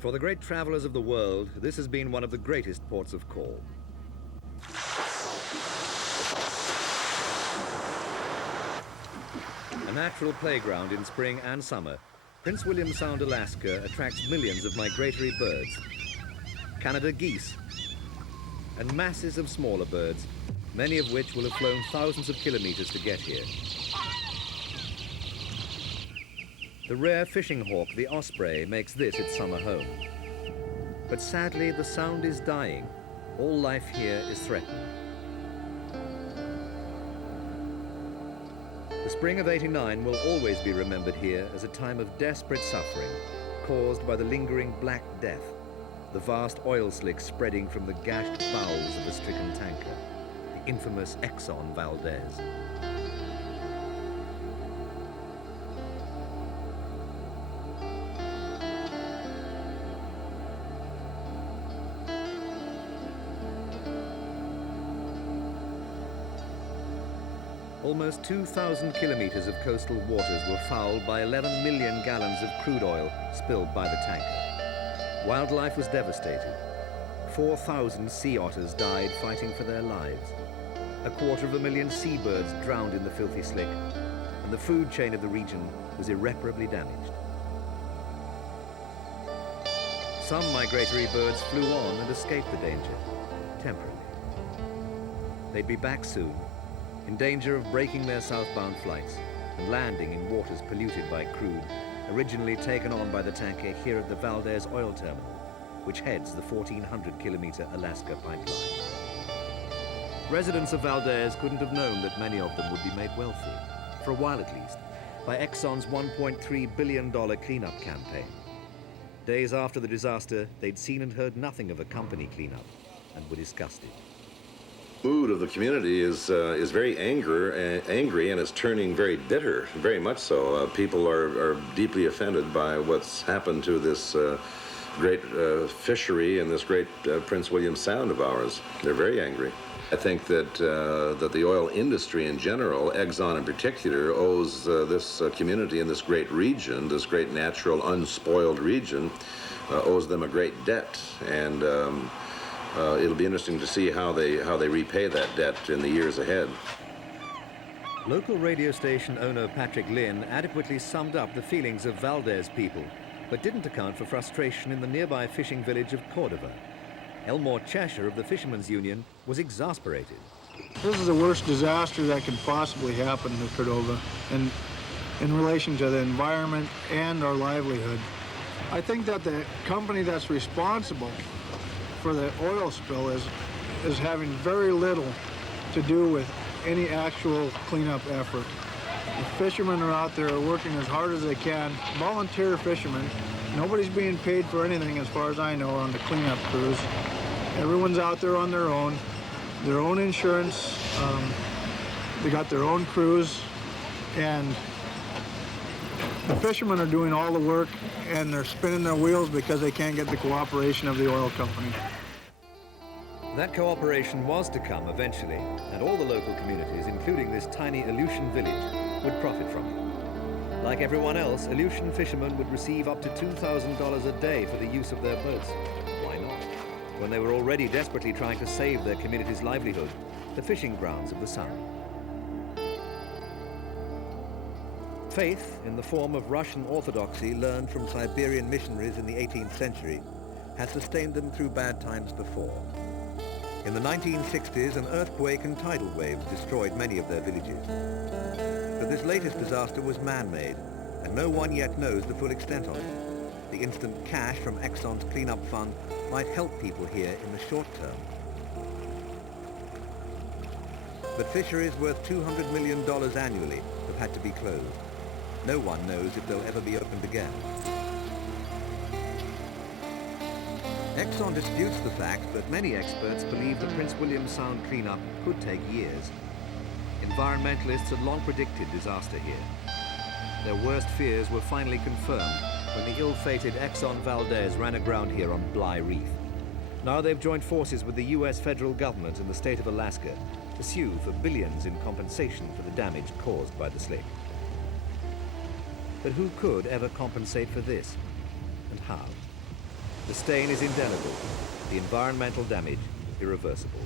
For the great travelers of the world, this has been one of the greatest ports of call. A natural playground in spring and summer, Prince William Sound, Alaska attracts millions of migratory birds, Canada geese, and masses of smaller birds, many of which will have flown thousands of kilometers to get here. The rare fishing hawk, the osprey, makes this its summer home. But sadly, the Sound is dying. All life here is threatened. The spring of '89 will always be remembered here as a time of desperate suffering caused by the lingering Black Death, the vast oil slick spreading from the gashed bowels of the stricken tanker, the infamous Exxon Valdez. Almost 2,000 kilometers of coastal waters were fouled by 11 million gallons of crude oil spilled by the tanker. Wildlife was devastated. 4,000 sea otters died fighting for their lives. 250,000 seabirds drowned in the filthy slick, and the food chain of the region was irreparably damaged. Some migratory birds flew on and escaped the danger, temporarily. They'd be back soon, in danger of breaking their southbound flights and landing in waters polluted by crude, originally taken on by the tanker here at the Valdez oil terminal, which heads the 1,400-kilometer Alaska pipeline. Residents of Valdez couldn't have known that many of them would be made wealthy, for a while at least, by Exxon's $1.3 billion cleanup campaign. Days after the disaster, they'd seen and heard nothing of a company cleanup and were disgusted. Mood of the community is very angry and is turning very bitter, very much so. People are deeply offended by what's happened to this great fishery and this great Prince William Sound of ours. They're very angry. I think that that the oil industry in general, Exxon in particular, owes this community in this great region, this great natural unspoiled region, owes them a great debt, and it'll be interesting to see how they repay that debt in the years ahead. Local radio station owner Patrick Lynn adequately summed up the feelings of Valdez people, but didn't account for frustration in the nearby fishing village of Cordova. Elmore Cheshire of the Fishermen's Union was exasperated. This is the worst disaster that could possibly happen to Cordova in relation to the environment and our livelihood. I think that the company that's responsible for the oil spill is having very little to do with any actual cleanup effort. The fishermen are out there working as hard as they can, volunteer fishermen. Nobody's being paid for anything as far as I know on the cleanup crews. Everyone's out there on their own insurance, they got their own crews, and the fishermen are doing all the work and they're spinning their wheels because they can't get the cooperation of the oil company. That cooperation was to come eventually, and all the local communities, including this tiny Aleutian village, would profit from it. Like everyone else, Aleutian fishermen would receive up to $2,000 a day for the use of their boats. Why not? When they were already desperately trying to save their community's livelihood, the fishing grounds of the Sound. Faith, in the form of Russian Orthodoxy learned from Siberian missionaries in the 18th century, has sustained them through bad times before. In the 1960s, an earthquake and tidal waves destroyed many of their villages. But this latest disaster was man-made, and no one yet knows the full extent of it. The instant cash from Exxon's cleanup fund might help people here in the short term. But fisheries worth $200 million annually have had to be closed. No one knows if they'll ever be opened again. Exxon disputes the fact, but many experts believe the Prince William Sound cleanup could take years. Environmentalists had long predicted disaster here. Their worst fears were finally confirmed when the ill-fated Exxon Valdez ran aground here on Bligh Reef. Now they've joined forces with the US federal government and the state of Alaska to sue for billions in compensation for the damage caused by the slick. But who could ever compensate for this, and how? The stain is indelible, the environmental damage irreversible.